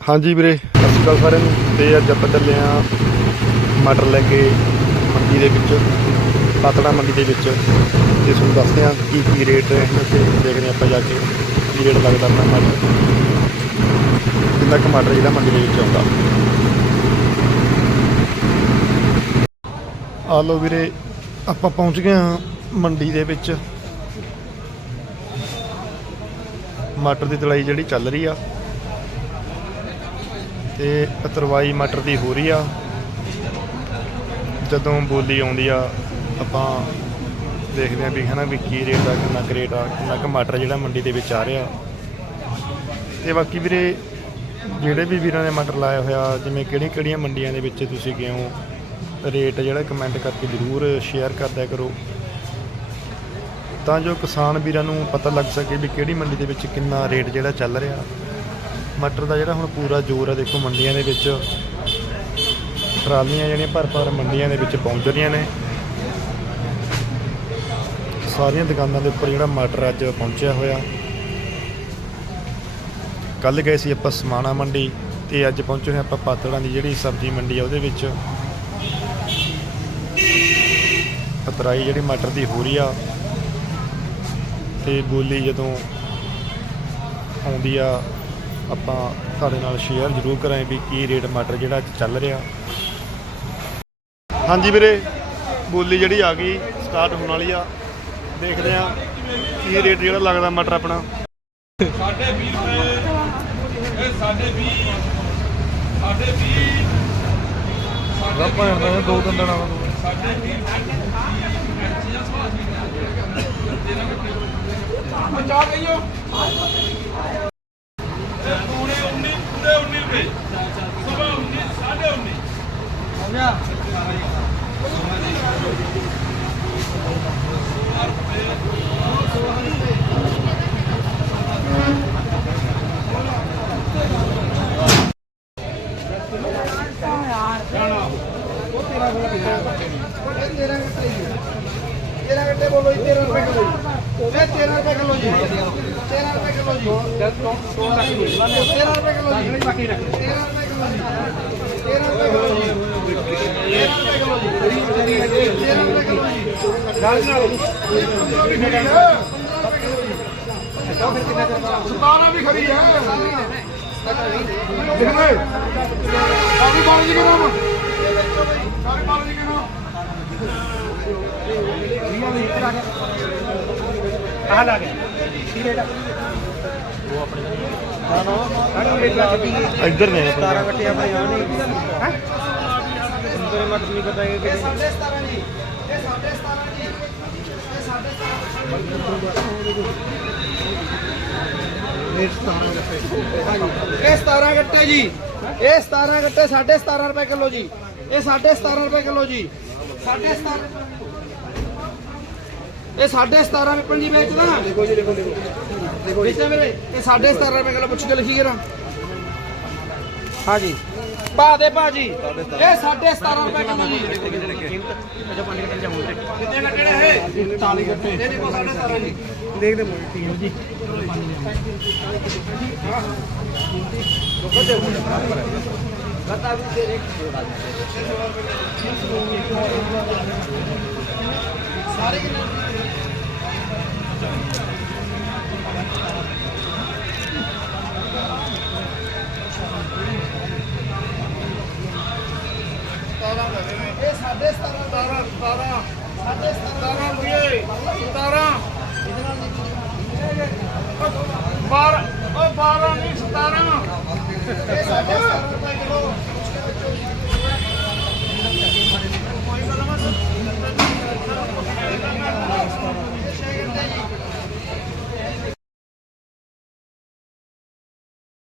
ਹਾਂਜੀ ਵੀਰੇ, ਸਤਿ ਸ਼੍ਰੀ ਅਕਾਲ ਸਾਰਿਆਂ ਨੂੰ। ਤੇ ਅੱਜ ਆਪਾਂ ਚੱਲੇ ਆ ਮਟਰ ਲੈ ਕੇ ਮੰਡੀ ਦੇ ਵਿੱਚ, ਪਾਤੜਾ ਮੰਡੀ ਦੇ ਵਿੱਚ। ਤੇ ਤੁਹਾਨੂੰ ਦੱਸਦੇ ਆ ਕੀ ਕੀ ਰੇਟ ਹੈ ਤੇ ਦੇਖਦੇ ਹਾਂ ਆਪਾਂ ਜਾ ਕੇ ਕੀ ਰੇਟ ਲੱਗਦਾ ਆਪਣਾ ਮਟਰ। ਕਿੰਨਾ ਕੁ ਮਟਰ ਜਿਹੜਾ ਮੰਡੀ ਦੇ ਵਿੱਚ ਆਉਂਦਾ। ਆ ਲੋ ਵੀਰੇ, ਆਪਾਂ ਪਹੁੰਚ ਗਏ ਆ ਮੰਡੀ ਦੇ ਵਿੱਚ। ਮਟਰ ਦੀ ਤਲਾਈ ਜਿਹੜੀ ਚੱਲ ਰਹੀ ਆ। ਤੇ ਪਤਰਵਾਈ ਮਟਰ ਦੀ ਹੋ ਰਹੀ ਆ। ਜਦੋਂ ਬੋਲੀ ਆਉਂਦੀ ਆ, ਆਪਾਂ ਦੇਖਦੇ ਆ ਵੀ ਹਨਾ ਵੀ ਕੀ ਰੇਟ ਆ, ਕਿੰਨਾ ਕੁ ਰੇਟ ਆ, ਕਿੰਨਾ ਕੁ ਮਟਰ ਜਿਹੜਾ ਮੰਡੀ ਦੇ ਵਿੱਚ ਆ ਰਿਹਾ। ਤੇ ਬਾਕੀ ਵੀਰੇ, ਜਿਹੜੇ ਵੀ ਵੀਰਾਂ ਨੇ ਮਟਰ ਲਾਇਆ ਹੋਇਆ, ਜਿਵੇਂ ਕਿਹੜੀਆਂ ਕਿਹੜੀਆਂ ਮੰਡੀਆਂ ਦੇ ਵਿੱਚ ਤੁਸੀਂ ਗਏ ਹੋ ਰੇਟ ਜਿਹੜਾ ਕਮੈਂਟ ਕਰਕੇ ਜ਼ਰੂਰ ਸ਼ੇਅਰ ਕਰਦਿਆ ਕਰੋ। ਤਾਂ ਜੋ ਕਿਸਾਨ ਵੀਰਾਂ ਨੂੰ ਪਤਾ ਲੱਗ ਸਕੇ ਵੀ ਕਿਹੜੀ ਮੰਡੀ ਦੇ ਵਿੱਚ ਕਿੰਨਾ ਰੇਟ ਜਿਹੜਾ ਚੱਲ ਰਿਹਾ। ਮਟਰ ਦਾ ਜਿਹੜਾ ਹੁਣ ਪੂਰਾ ਜ਼ੋਰ ਆ ਦੇਖੋ ਮੰਡੀਆਂ ਦੇ ਵਿੱਚ। ਟਰਾਲੀਆਂ ਜਿਹੜੀਆਂ ਭਰ ਭਰ ਮੰਡੀਆਂ ਦੇ ਵਿੱਚ ਪਹੁੰਚ ਰਹੀਆਂ ਨੇ। ਸਾਰੀਆਂ ਦੁਕਾਨਾਂ ਦੇ ਉੱਪਰ ਜਿਹੜਾ ਮਟਰ ਅੱਜ ਪਹੁੰਚਿਆ ਹੋਇਆ। ਕੱਲ ਗਏ ਸੀ ਆਪਾਂ ਸਮਾਣਾ ਮੰਡੀ ਤੇ ਅੱਜ ਪਹੁੰਚੇ ਹੋਏ ਆਪਾਂ ਪਾਤੜਾਂ ਦੀ ਜਿਹੜੀ ਸਬਜ਼ੀ ਮੰਡੀ ਆ ਉਹਦੇ ਵਿੱਚ। ਪਤਰਾਈ ਜਿਹੜੀ ਮਟਰ ਦੀ ਹੋ ਰਹੀ ਆ ਤੇ ਬੋਲੀ ਜਦੋਂ ਆਉਂਦੀ ਆ ਆਪਾਂ ਤੁਹਾਡੇ ਨਾਲ ਸ਼ੇਅਰ ਜ਼ਰੂਰ ਕਰਾਂਗੇ ਵੀ ਕੀ ਰੇਟ ਮਟਰ ਜਿਹੜਾ ਚੱਲ ਰਿਹਾ। ਹਾਂਜੀ ਵੀਰੇ ਬੋਲੀ ਜਿਹੜੀ ਆ ਗਈ ਸਟਾਰਟ ਹੋਣ ਵਾਲੀ ਆ। ਦੇਖਦੇ ਆ ਕੀ ਰੇਟ ਜਿਹੜਾ ਲੱਗਦਾ ਮਟਰ ਆਪਣਾ। ਸਾਡੇ 20 ਰੁਪਏ ਇਹ ਸਾਡੇ 20 ਸਾਡੇ 20 ਆਪਾਂ ਜਾਂਦਾ ਦੋ ਤਿੰਨ ਦਿਨਾਂ ਬਾਅਦ। ਸਾਡੇ 20 ਬਚਾ ਗਈਓ ਇਹ ਪੂਰੇ 19 ਪੂਰੇ 19 ਰੁਪਏ ਸਵਾ 19 ਕੋਲੋਂ ਹੀ 13 ਰੁਪਏ ਕਿਲੋ ਜੀ। ਉਹਨੇ 13 ਰੁਪਏ ਕਿਲੋ ਜੀ। 13 ਰੁਪਏ ਕਿਲੋ ਜੀ। 13 ਰੁਪਏ ਕਿਲੋ ਜੀ। 13 ਰੁਪਏ ਕਿਲੋ ਜੀ। 13 ਰੁਪਏ ਕਿਲੋ ਜੀ। ਨਾਲ ਨਾਲ। ਸਤਾਰਾ ਵੀ ਖਰੀ ਹੈ। ਦੇਖਣਾ ਸਾਰੀ ਬਾਣੀ ਜੀ ਕੋ ਨਾਮ ਸਾਰੀ ਬਾਣੀ ਜੀ ਕੋ ਨਾਮ काफी बारह जी के नाम काफी बारह जी के नाम ਇੱਧਰ ਨੇ ਆਪਣੇ ਕੱਟੇ ਆਪਣੇ ਆ ਨਹੀਂ ਹੈ ਤੇਰੇ ਮਤ ਨਹੀਂ ਬਤਾਏਗੇ ਕਿ ਸਾਢੇ 17 ਜੀ ਇਹ ਸਾਢੇ 17 ਜੀ ਇਹ ਸਾਢੇ 17 ਇਹ 17 ਗੱਟੇ ਜੀ ਇਹ 17 ਗੱਟੇ ਸਾਢੇ 17 ਰੁਪਏ ਕਿਲੋ ਜੀ ਇਹ ਸਾਢੇ 17 ਰੁਪਏ ਕਿਲੋ ਜੀ ਸਾਢੇ 17 ਇਹ ਸਾਢੇ 17 ਰੁਪਏ ਜੀ ਵੇਚਦਾ ਦੇਖੋ ਜੀ ਦੇਖੋ ਦੇਖੋ। ਦੇਖੋ ਵੇਚਦਾ ਵੀਰੇ ਇਹ ਸਾਢੇ 17 ਰੁਪਏ ਕਿਲੋ ਪੁੱਛ ਕੇ ਲਿਖੀ ਜਰਾ ਹਾਂਜੀ। ਪਾ ਦੇ ਭਾਜੀ। ਇਹ ਸਾਢੇ 17 ਰੁਪਏ ਕਿਲੋ ਜੀ। ਕਿੰਨੇ ਗੱਟੇ ਨੇ ਇਹ 40 ਗੱਟੇ ਇਹ ਦੇਖੋ ਸਾਢੇ 17 ਜੀ ਦੇਖਦੇ ਮੋਲ ਟੀਮ ਜੀ ਇਹ ਸਾਢੇ 17 17 17 ਸਾਢੇ 17 ਰੁਪਏ 17 12 ਉਹ 12 ਨਹੀਂ 17 ਇਹ పాలనిస్తాను